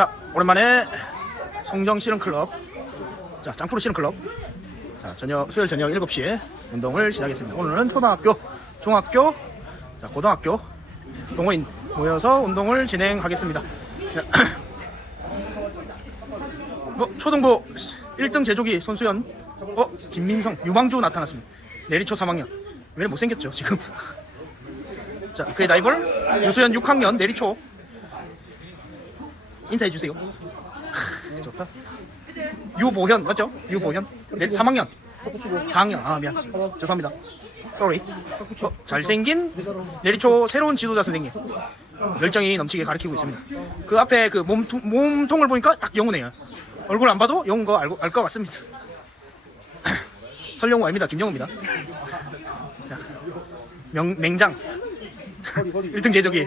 자 오랜만에 송정 씨름클럽. 자 짱프로 씨름클럽. 자 저녁 수요일 저녁 7시에 운동을 시작했습니다. 오늘은 초등학교 중학교 자 고등학교 동호인 모여서 운동을 진행하겠습니다. 어, 초등부 1등 제조기 손수연 어 김민성 유망주 나타났습니다. 내리초 3학년. 왜 못생겼죠 지금. 자 그의 라이벌 유수연 6학년 내리초 인사해 주세요. 좋다. 유보현 맞죠? 유보현. 내 3학년. 4학년. 아 미안. 죄송합니다. Sorry. 어, 잘생긴 내리초 새로운 지도자 선생님. 열정이 넘치게 가르치고 있습니다. 그 앞에 그 몸통, 몸통을 보니까 딱 영훈이에요. 얼굴 안 봐도 영훈 거 알고 알 것 같습니다. 설영우 아닙니다. 김영우입니다. 자 명, 맹장. 1등 제조기.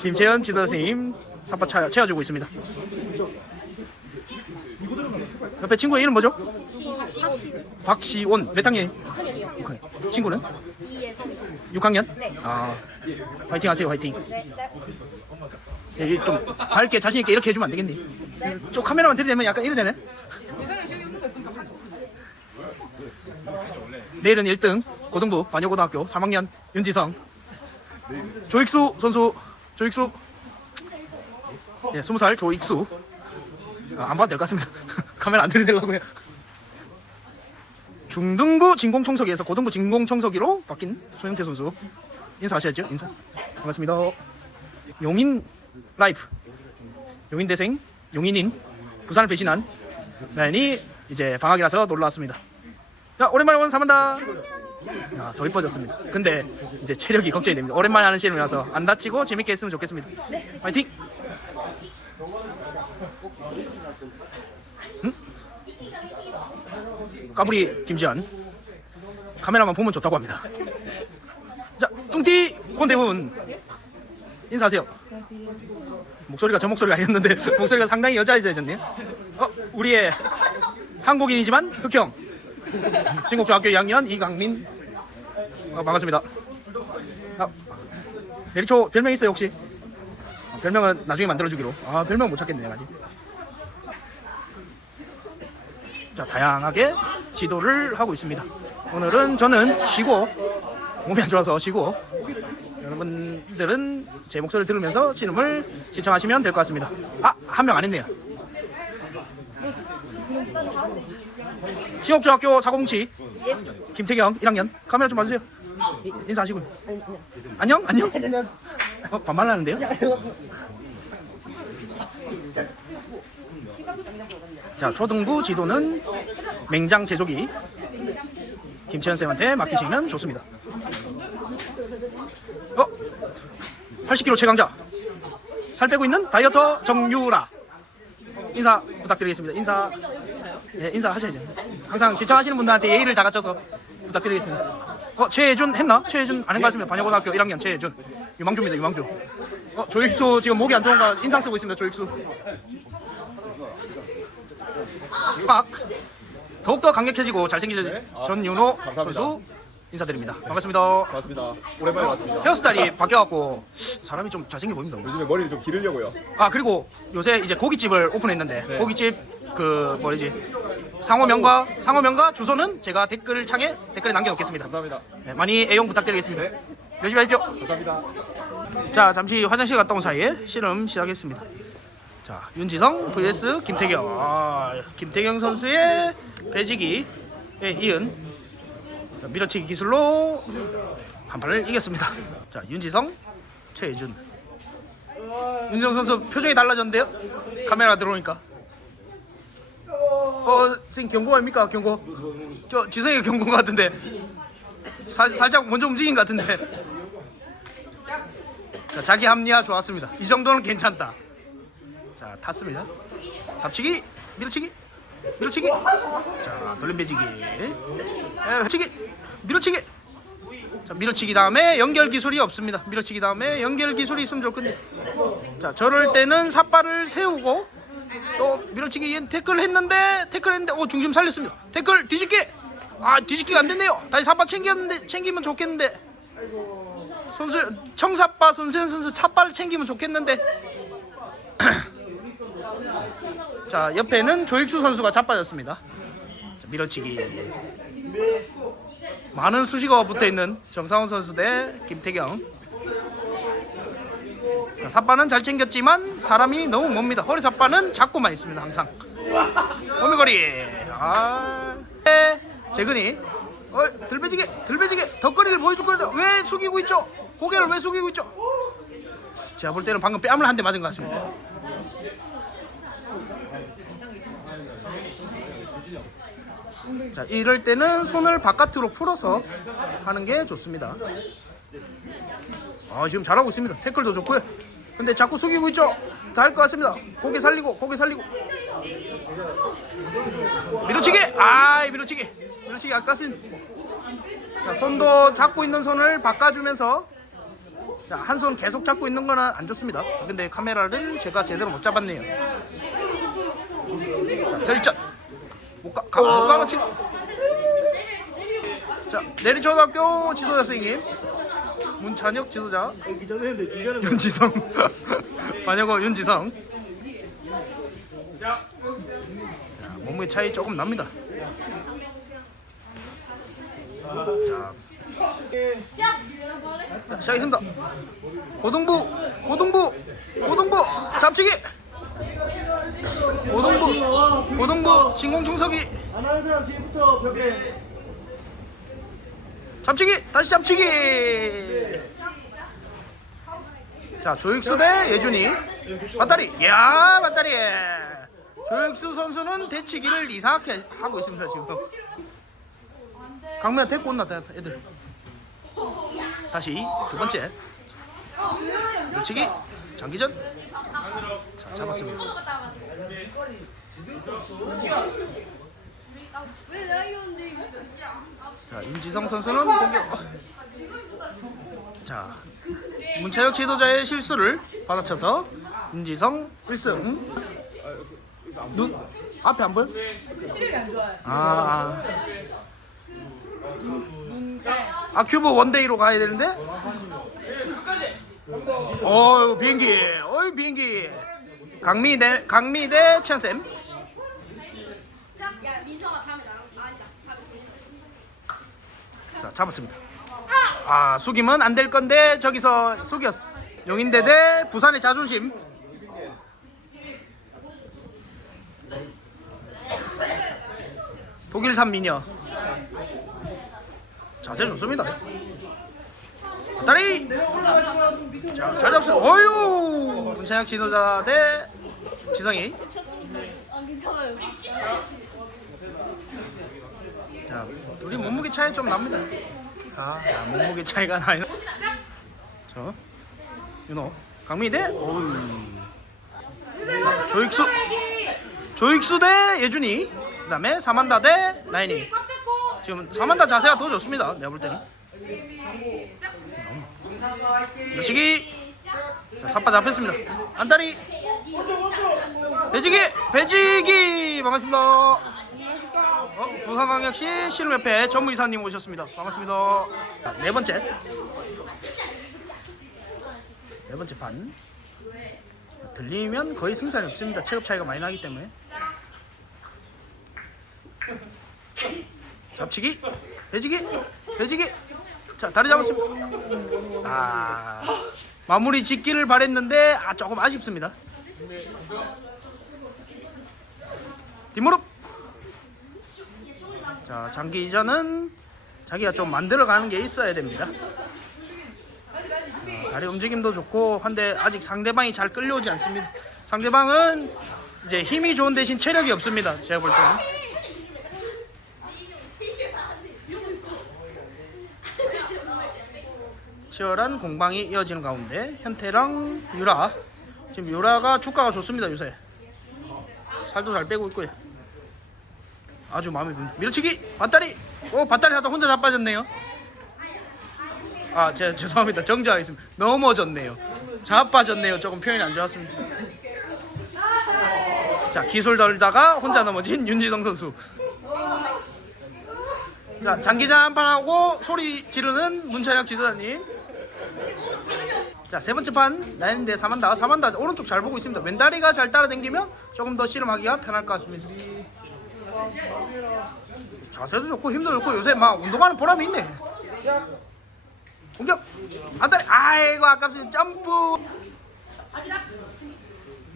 김채연 지도자 선생님 삿바 차, 채워주고 있습니다 옆에 친구의 이름 뭐죠? 박시온 몇 학년? 6학년 친구는? 6학년? 네. 아 화이팅 하세요 화이팅 네, 네. 예, 좀 밝게 자신있게 이렇게 해주면 안 되겠니? 좀 카메라만 들이대면 약간 이래 되네 내일은 1등 고등부 반여고등학교 3학년 윤지성 조익수 선수 조익수 예, 20살 조익수. 아, 안 봐도 될 것 같습니다. 카메라 안 들이대려고요. 중등부 진공청소기에서 고등부 진공청소기로 바뀐 소영태 선수. 인사하셔야죠. 인사. 반갑습니다. 용인 라이프. 용인 대생 용인인 부산을 배신한 나연이 이제 방학이라서 놀러 왔습니다. 자 오랜만에 온 사만다. 아, 더 이뻐졌습니다. 근데 이제 체력이 걱정이 됩니다. 오랜만에 하는 씨름이라서 안 다치고 재밌게 했으면 좋겠습니다. 화이팅 응? 까불이 김지현 카메라만 보면 좋다고 합니다. 자 뚱띠 콘대훈. 인사하세요. 목소리가 저 목소리가 아니었는데 목소리가 상당히 여자이져졌네요. 어 우리의 한국인이지만 흑형. 신곡중학교 2학년 이강민. 어, 반갑습니다. 아, 내리초 별명 있어요 혹시 어, 별명은 나중에 만들어주기로. 아 별명 못 찾겠네요 아직. 자 다양하게 지도를 하고 있습니다. 오늘은 저는 쉬고 몸이 안 좋아서 쉬고 여러분들은 제 목소리를 들으면서 신음을 시청하시면 될 것 같습니다. 아 한 명 안 했네요. 신옥중학교 407 김태경 1학년. 카메라 좀 봐주세요. 인사하시고 안녕. 안녕 어, 반말하는데요 자 초등부 지도는 맹장 제조기 김채연 쌤한테 맡기시면 좋습니다 어 80kg 최강자 살 빼고 있는 다이어터 정유라 인사 부탁드리겠습니다 인사 예, 인사하셔야죠. 항상 시청하시는 분들한테 예의를 다 갖춰서 부탁드리겠습니다. 어, 최혜준 했나? 최혜준 안한것 같습니다. 반여고등학교 1학년 최혜준. 유망주입니다, 유망주. 어, 조익수 지금 목이 안 좋은가 인상 쓰고 있습니다, 조익수. 막 더욱더 강력해지고 잘생기진 전윤호 선수 인사드립니다. 반갑습니다. 반갑습니다. 오랜만에 왔습니다. 헤어스타일이 바뀌어갖고 사람이 좀 잘생겨 보입니다. 요즘에 머리를 좀 기르려고요. 아 그리고 요새 이제 고깃집을 오픈했는데 고깃집 그 뭐지 상호명과 상호명과 주소는 제가 댓글 창에 댓글에 남겨놓겠습니다. 감사합니다. 네, 많이 애용 부탁드리겠습니다. 열심히 하십시오. 감사합니다. 자 잠시 화장실 갔다 온 사이에 씨름 시작했습니다. 자 윤지성 vs 김태경. 아, 김태경 선수의 배지기에 이은 밀어치기 기술로 한 판을 이겼습니다. 자 윤지성 최혜준. 윤지성 선수 표정이 달라졌는데요? 카메라 들어오니까. 어, 선생님 경고 아닙니까? 경고. 저 지성이가 경고인 것 같은데. 살, 살짝 먼저 움직인 것 같은데. 자, 자기 합리화 좋았습니다. 이 정도는 괜찮다. 자, 탔습니다. 잡치기, 밀어치기, 밀어치기. 자, 돌림 배지기. 에, 회치기, 밀어치기. 자, 밀어치기 다음에 연결 기술이 없습니다. 밀어치기 다음에 연결 기술이 있으면 좋을 건데. 자, 저럴 때는 삿발을 세우고 또 밀어치기 태클 했는데 태클 했는데 오 중심 살렸습니다. 태클 뒤집기. 아, 뒤집기가 안 됐네요. 다시 삿발 챙겼는데 챙기면 좋겠는데. 선수 청사빠 손세현 선수 찻발 챙기면 좋겠는데 자 옆에는 조익수 선수가 자빠졌습니다. 자, 밀어치기. 많은 수식어가 붙어 있는 정상훈 선수 대 김태경. 자, 삿바는 잘 챙겼지만 사람이 너무 멉니다. 허리 삿바는 잡고만 있습니다 항상. 어미거리. 아, 네, 재근이. 어, 들배지게, 들배지게, 덧거리를 보여줄 거야. 왜 숙이고 있죠? 고개를 왜 숙이고 있죠? 제가 볼 때는 방금 뺨을 한 대 맞은 것 같습니다. 자, 이럴 때는 손을 바깥으로 풀어서 하는 게 좋습니다. 아, 지금 잘하고 있습니다. 태클도 좋고요. 근데 자꾸 숙이고 있죠? 다 할 것 같습니다. 고개 살리고, 고개 살리고. 밀어치기! 아, 밀어치기! 밀어치기 아깝습니다. 자, 손도 잡고 있는 손을 바꿔주면서 자, 한 손 계속 잡고 있는 거는 안 좋습니다. 근데 카메라를 제가 제대로 못 잡았네요. 자, 혈전. 못 가, 가, 못 가마치. 자, 내리초등학교 지도자 선생님. 문찬혁 지도자. 윤지성. 반영어 윤지성. 자, 몸무게 차이 조금 납니다. 자, 자, 시작했습니다. 고등부, 고등부, 고등부, 잡치기. 고등부, 고등부, 진공청소기, 안 하는 사람 뒤부터 벽에 잡치기, 다시 잡치기. 자, 조익수 대 예준이. 맞다리, 야, 맞다리. 조익수 선수는 대치기를 이상하게 하고 있습니다 지금. 강민아 데리고 온나 애들. 다시 두 번째. 밀치기, 장기전. 자, 잡았습니다. 자, 윤지성 선수는 공격. 자, 문차혁 지도자의 실수를 받아쳐서 윤지성 1승. 눈 앞에 안 보여? 시력이 안 좋아요. 아, 아 큐브 원데이로 가야 되는데? 어 비행기, 어이 비행기. 강미 대 강미 대 아니다. 자 잡았습니다. 아 숙이면 안 될 건데 저기서 숙였어. 용인대 대 부산의 자존심. 독일 산 미녀. 자세 좋습니다. 다리. 자, 잘 잡습니다. 어유. 문찬혁 지도자 대 지성이. 자, 둘이 몸무게 차이 좀 납니다. 아, 자, 몸무게 차이가 나요. 저, 윤호, 강민이 대, 조익수, 조익수 대 예준이. 그다음에 사만다 대 나인이. 지금 사만다 자세가 더 좋습니다. 내가 볼 때는. 밀치기. 자, 삿바 잡혔습니다. 안다리. 배지기, 배지기 반갑습니다. 어, 부산광역시 신흥협회 전무이사님 오셨습니다. 반갑습니다. 자, 네 번째. 네 번째 판. 들리면 거의 승산이 없습니다. 체급 차이가 많이 나기 때문에. 잡치기, 배지기, 배지기. 자, 다리 잡았습니다. 아, 마무리 짓기를 바랬는데 아 조금 아쉽습니다. 뒷무릎. 자 장기 이전은 자기가 좀 만들어가는 게 있어야 됩니다. 어, 다리 움직임도 좋고 한데 아직 상대방이 잘 끌려오지 않습니다. 상대방은 이제 힘이 좋은 대신 체력이 없습니다. 제가 볼 때는. 치열한 공방이 이어지는 가운데 현태랑 유라 지금 유라가 주가가 좋습니다 요새 살도 잘 빼고 있고요. 아주 마음에 듭니다. 밀치기 밧다리. 오 밧다리 하다 혼자 자빠졌네요. 아, 제가 죄송합니다. 정정하겠습니다. 넘어졌네요. 자빠졌네요. 조금 표현이 안 좋았습니다. 자 기술 덜다가 혼자 넘어진 윤지성 선수. 자 장기전 한판 하고 소리 지르는 문찬혁 지도자님. 자, 세 번째 판 나인데 사만다. 사만다 오른쪽 잘 보고 있습니다. 왼다리가 잘 따라당기면 조금 더 씨름하기가 편할 것 같습니다. 자세도 좋고 힘도 좋고 요새 막 운동하는 보람이 있네. 공격. 안다리. 아이고 아깝습니다. 점프.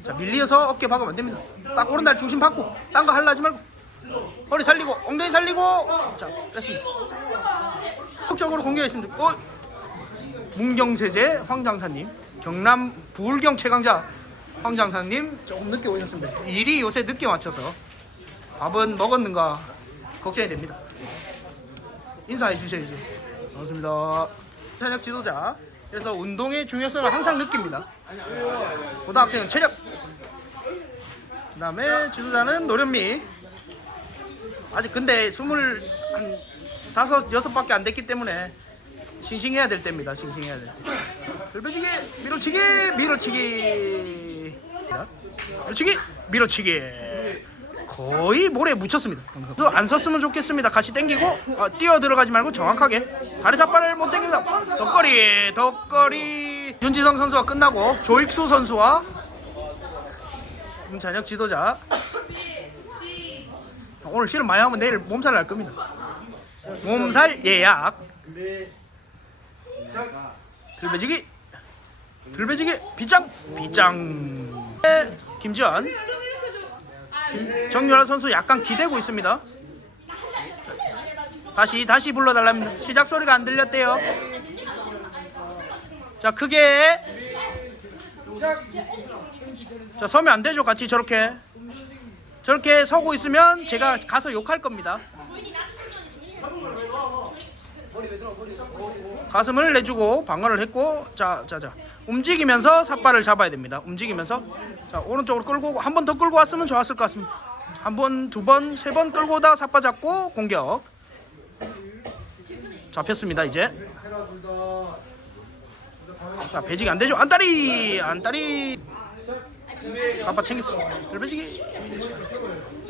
자 밀리어서 어깨 박으면 안 됩니다. 딱 오른다리 중심 받고 딴거 하려 하지 말고 허리 살리고 엉덩이 살리고 자 됐습니다. 적극적으로 공격했습니다. 어? 문경세제 황장사님 경남 부울경 최강자 황장사님 조금 늦게 오셨습니다. 일이 요새 늦게 맞춰서 밥은 먹었는가 걱정이 됩니다. 인사해 주셔야죠. 반갑습니다. 현역 지도자. 그래서 운동의 중요성을 항상 느낍니다. 고등학생은 체력. 그 다음에 지도자는 노련미. 아직 근데 스물 한 다섯 여섯 밖에 안 됐기 때문에 싱싱해야 될 때입니다. 싱싱해야 될 때. 들배지기, 밀어치기, 밀어치기, 밀어치기, 밀어치기. 거의 모래 묻혔습니다. 또안 섰으면 좋겠습니다. 같이 당기고 아, 뛰어 들어가지 말고 정확하게 다리 삿발을 못 당긴다. 덕거리, 덕거리. 윤지성 선수가 끝나고 조익수 선수와 문찬혁 지도자. 오늘 실험 많이 하면 내일 몸살 날 겁니다. 몸살 예약. 들배지기, 들배지기, 빗장, 빗장. 네, 김지현. 정유라 선수 약간 기대고 있습니다. 다시 다시 불러달랍니다. 시작 소리가 안 들렸대요. 자 크게. 자 서면 안 되죠. 같이 저렇게 저렇게 서고 있으면 제가 가서 욕할 겁니다. 가슴을 내주고 방어를 했고 자 자 자. 움직이면서 삿발을 잡아야 됩니다. 움직이면서. 자 오른쪽으로 끌고 한 번 더 끌고 왔으면 좋았을 것 같습니다. 한 번, 두 번, 세 번 끌고 오다 삿발 잡고 공격. 잡혔습니다 이제. 자 배지기 안 되죠. 안다리! 안다리! 삿발 챙겼어. 들배지기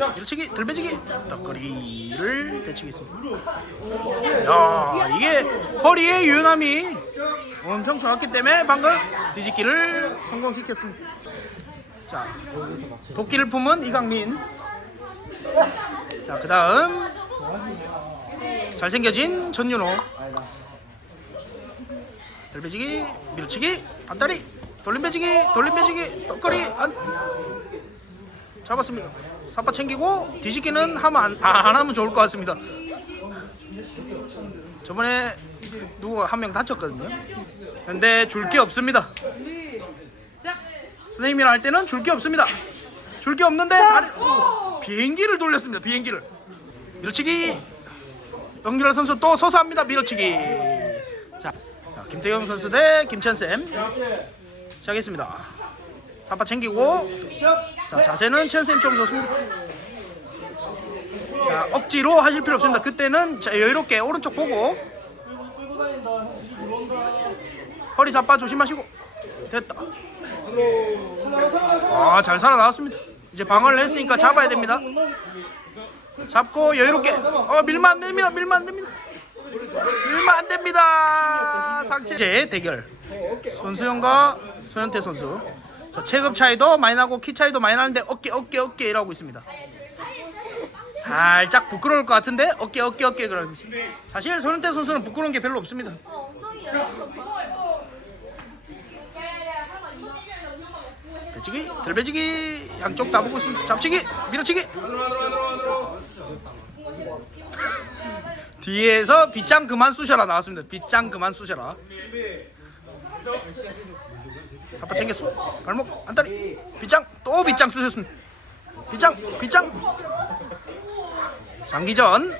밀치기 들배지기. 덕거리를 대치겠습니다. 야 이게 허리의 유연함이 엄청 좋았기 때문에 방금 뒤집기를 성공시켰습니다. 자 도끼를 품은 이강민. 자 그 다음 잘생겨진 전윤호. 들배지기 밀치기 안다리. 돌림배지기 돌림배지기 덕거리 안. 잡았습니다 삿바 챙기고 뒤집기는 하면 안, 아, 안 하면 좋을 것 같습니다. 저번에 누가 한명 다쳤거든요. 근데 줄 게 없습니다. 선생님이랑 할 때는 줄 게 없습니다. 줄 게 없는데 다리 비행기를 돌렸습니다 비행기를. 밀치기. 영준아 선수 또 소소합니다 밀어치기. 자, 자 김태경 선수 대 김찬 쌤. 시작했습니다. 삿바 챙기고 자 자세는 천쌤 좀 좋습니다. 자 억지로 하실 필요 없습니다. 그때는 자, 여유롭게 오른쪽 보고. 허리 잡아 조심하시고. 됐다. 아 잘 살아나왔습니다. 이제 방어를 했으니까 잡아야 됩니다. 잡고 여유롭게. 어 밀면 안 됩니다. 밀면 안 됩니다. 밀면 안 됩니다. 상체. 대결. 손수영과 손현태 선수 자, 체급 차이도 많이 나고 키 차이도 많이 나는데 어깨 어깨 어깨 이라고 있습니다. 살짝 부끄러울 것 같은데 어깨 어깨 어깨 그러고 있습니다. 사실 손현태 선수는 부끄러운 게 별로 없습니다. 배치기 들배치기 양쪽 다 보고 있습니다. 잡치기 밀어치기. 뒤에서 빗장 그만 쑤셔라 나왔습니다. 빗장 그만 쑤셔라 사파 챙겼어. 발목 안다리. 빗장 또 빗장 쑤셨습니다. 빗장 빗장. 장기전.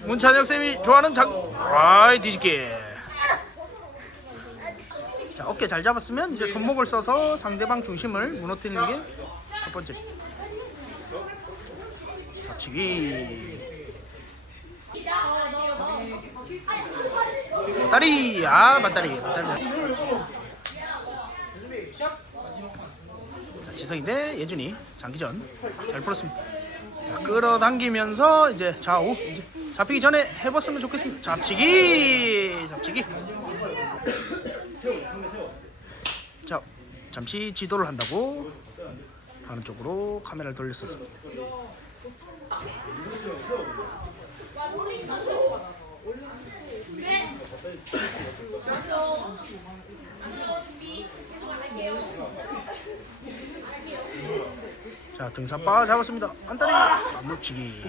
문찬혁 쌤이 좋아하는 장 아이 뒤집기. 자, 어깨 잘 잡았으면 이제 손목을 써서 상대방 중심을 무너뜨리는 게 첫 번째. 잡치기. 다리, 아, 맞다리, 맞다리. 자, 지성이 대 예준이 장기전 잘 풀었습니다. 자, 끌어당기면서 이제 좌우 이제 잡히기 전에 해봤으면 좋겠습니다. 잡치기, 잡치기. 자, 잠시 지도를 한다고 다른 쪽으로 카메라를 돌렸었습니다. 자, 등산바 잡았습니다. 안다리 안 놓치기.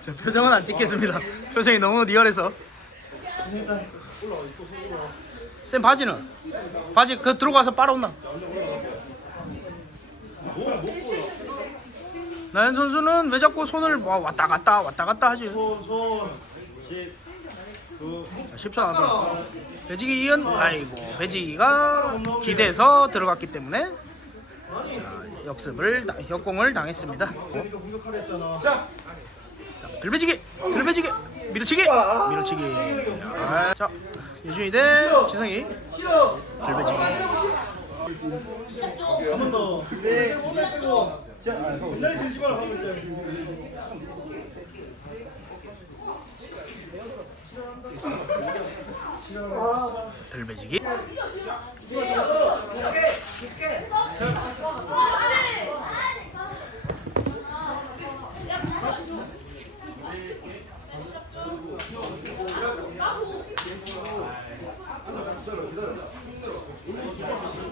자, 표정은 안 찍겠습니다. 표정이 너무 리얼해서. 쌤 바지는? 바지 그 들어가서 빨아온나? 나연 선수는 왜 자꾸 손을 뭐 왔다 갔다 왔다 갔다 하지? 손 손. 10 9 10초 남았다. 배지기 이은? 아이고 배지기가 기대서 들어갔기 때문에 자, 역습을 당- 역공을 당했습니다. 공격하려 했잖아. 자, 들배지기 들배지기 밀어치기. 밀어치기. 아, 자 예준이 대 지성이. 싫어. 들배지기. 한 번 더. 네 오늘 빼고 자 옛날에 들지 마라 방금 때 들배지기. 움직여야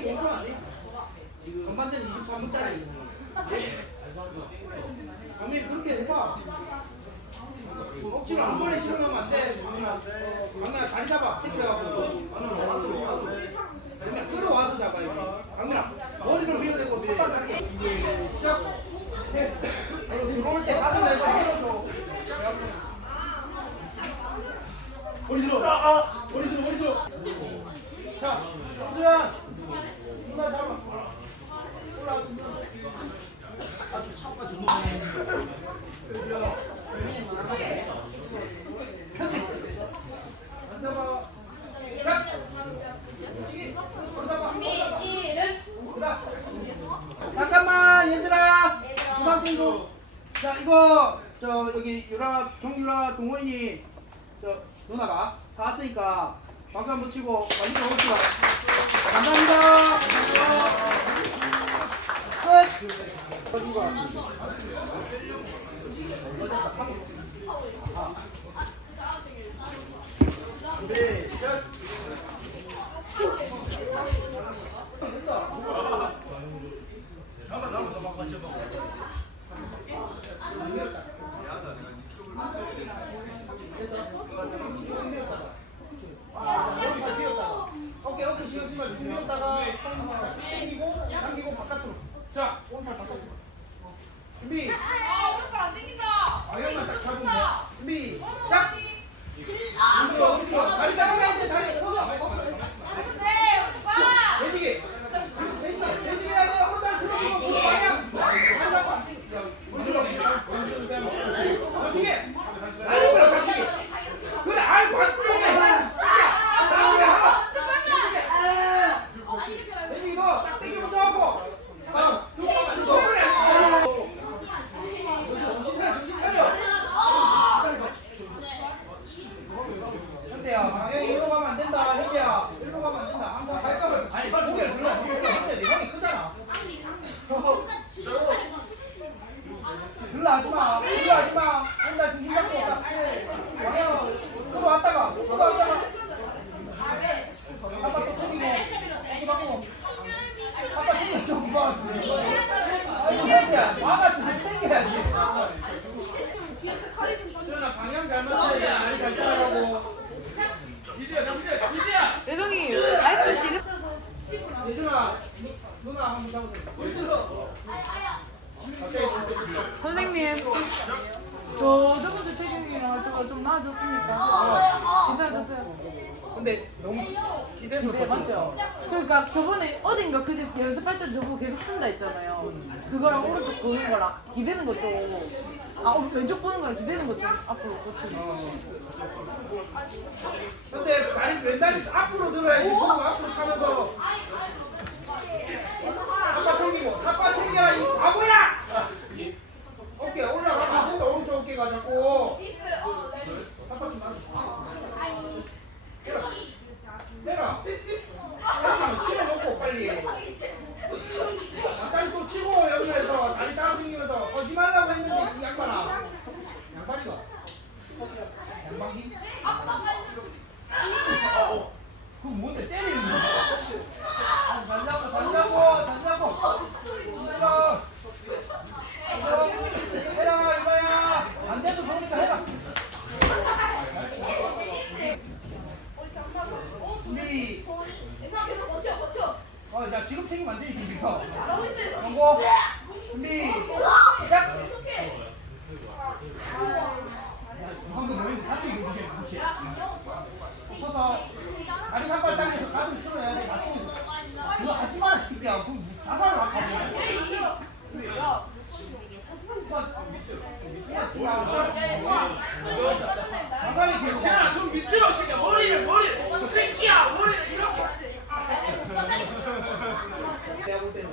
结婚了。 치고 완전 오시고 감사합니다 끝 오케이 오케이 지금 쓰면 준비했다가 당기고 당기고 바깥으로 자 오른팔 바깥으로 준비 아 오른발 안 땡긴다. 방향만 딱 잡으면 돼 준비 시작 옮겨 옮겨 다리 따라가야 돼 다리 서서 네 오른발. 매지기 매지기 매지기 해야 돼 오른발 들어오고 방향 방향 안 땡겨 물 들어 잡히게 아니 그래 잡히게 그래 아이 바꾸게 매지기 너딱 세게 먼저 하고 다음 정신 차려 정신 차려 현대야 방향이 일로 가면 안 된다 현대야 일로 가면 안 된다 항상 발가락 아니 고개를 들어 고개를 들어야 돼 형이 크잖아 들러 하지마 들러 하지마 혼자 중심 잡고 딱 해. 방향 들어왔다가 들어왔다가 아빠 또 챙기고 또 받고 아빠 챙겨 좀 봐. 아니 현대야 막았으면 챙겨야지 그러나 방향 잘 맞춰야 돼 많이 잘 따라가고 예정이 알수 싫은 예준아 누나 한번 잡아줘 선생님 저 저번 주 태경이랑 할 때가 좀 나아졌으니까 괜찮아졌어요. 근데 너무 기대서 네 맞죠. 그러니까 저번에 어딘가 그제 연습할 때 저보고 계속 쓴다 했잖아요. 그거랑 오른쪽 보는 거랑 기대는 거 좀. 아 오른- 왼쪽 보는 거랑 기대는 거좀 앞으로 고치는. 근데 다리 왼다리 앞으로 들어야지. 그리고 앞으로 차면서. 아빠 챙기고. 아빠 챙겨라 이 바보야! 어깨 올라가면 된다 오른쪽 어깨가 자꾸 아빠 좀 놔줘 내라 내라 내라 실어놓고 빨리 아까 또 치고 여기에서 다리 따라당기면서 서지 말라고 했는데 이 양반아 양반이가 양반기 그 뭔데 때리는 거야? 단자고 단자고 단자고 해라 해라 이봐야 안 돼도 좋으니까 해라 준비 어나 지금 책임 안 되지 준비가 경고 준비 시작 방금 너희 같이 이거 주제 같이 서서 다리 한발 당겨서 가슴 틀어야 돼 맞추면서 그거 하지 마라 새끼야 그 자살을 아까 자살이 괜찮아 손 밑으로 새끼야 머리를 머리를 새끼야 머리를 이렇게 내가 볼 때는 아,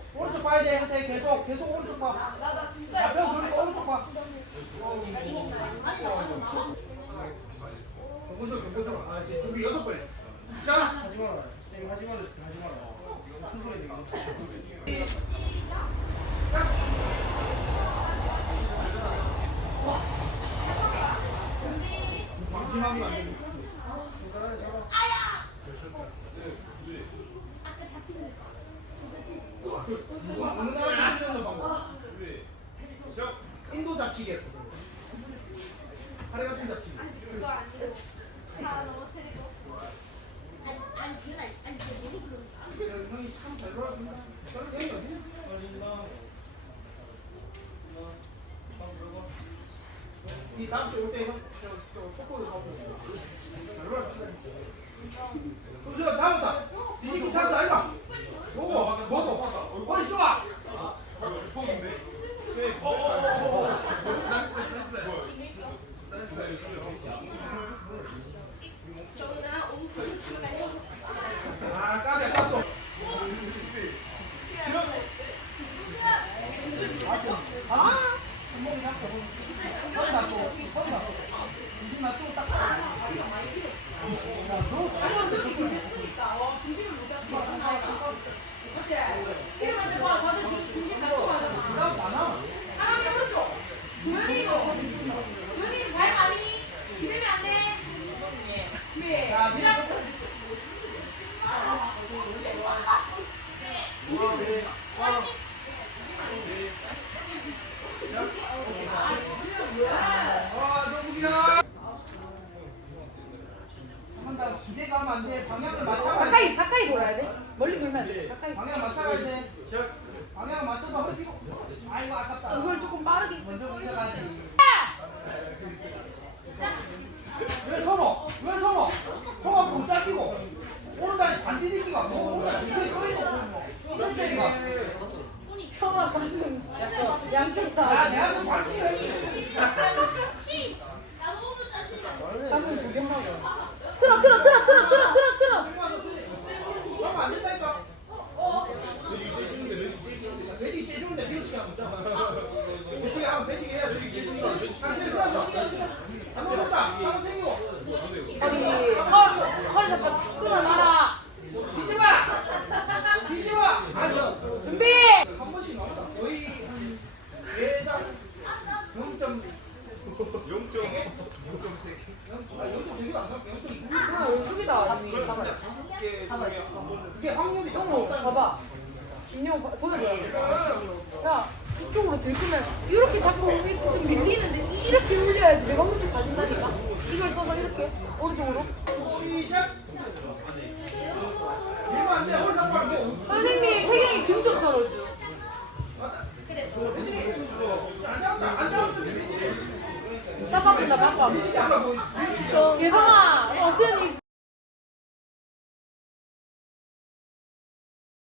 봐야 돼, 근데 계속, 계속 오른쪽 봐. 앞에 돌리고 오른쪽 봐. 경고죠. 아, 지금 준비 여섯 번에. 자, 하지 마라. 쌤 하지 마라, 하지 마라. 큰 소리 내고. 방심하면 안 쓰는 방법? 인도 잡치기. 하래 같은 잡치기. 형이 참잘 놀아준다. 저런 게임이 어디냐? 이 다음 주에 올때 형, 저, 저, 초코도 사고. 잘 놀아준다. 동수야, 다음부터. 뒤집기 찬스 아이가? 보고, 보고. 머리 좋아. 아, 한번 더 기대 가면 안 돼. 방향을 맞춰가야 돼. 가까이 가까이 돌아야 돼. 멀리 돌면 안 돼. 가까이. 방향 맞춰가야 돼. 방향 맞춰서 허리 펴고. 아이고 아깝다. 이걸 조금 빠르게 먼저 먼저 가야 돼. 왜 서로? 왜 서로? 서로 못 잡히고 오른다리 반디 딛기가 너무 이게 떠있노 손대기가 형아 가슴 양쪽 야다 내가 좀 박치를 가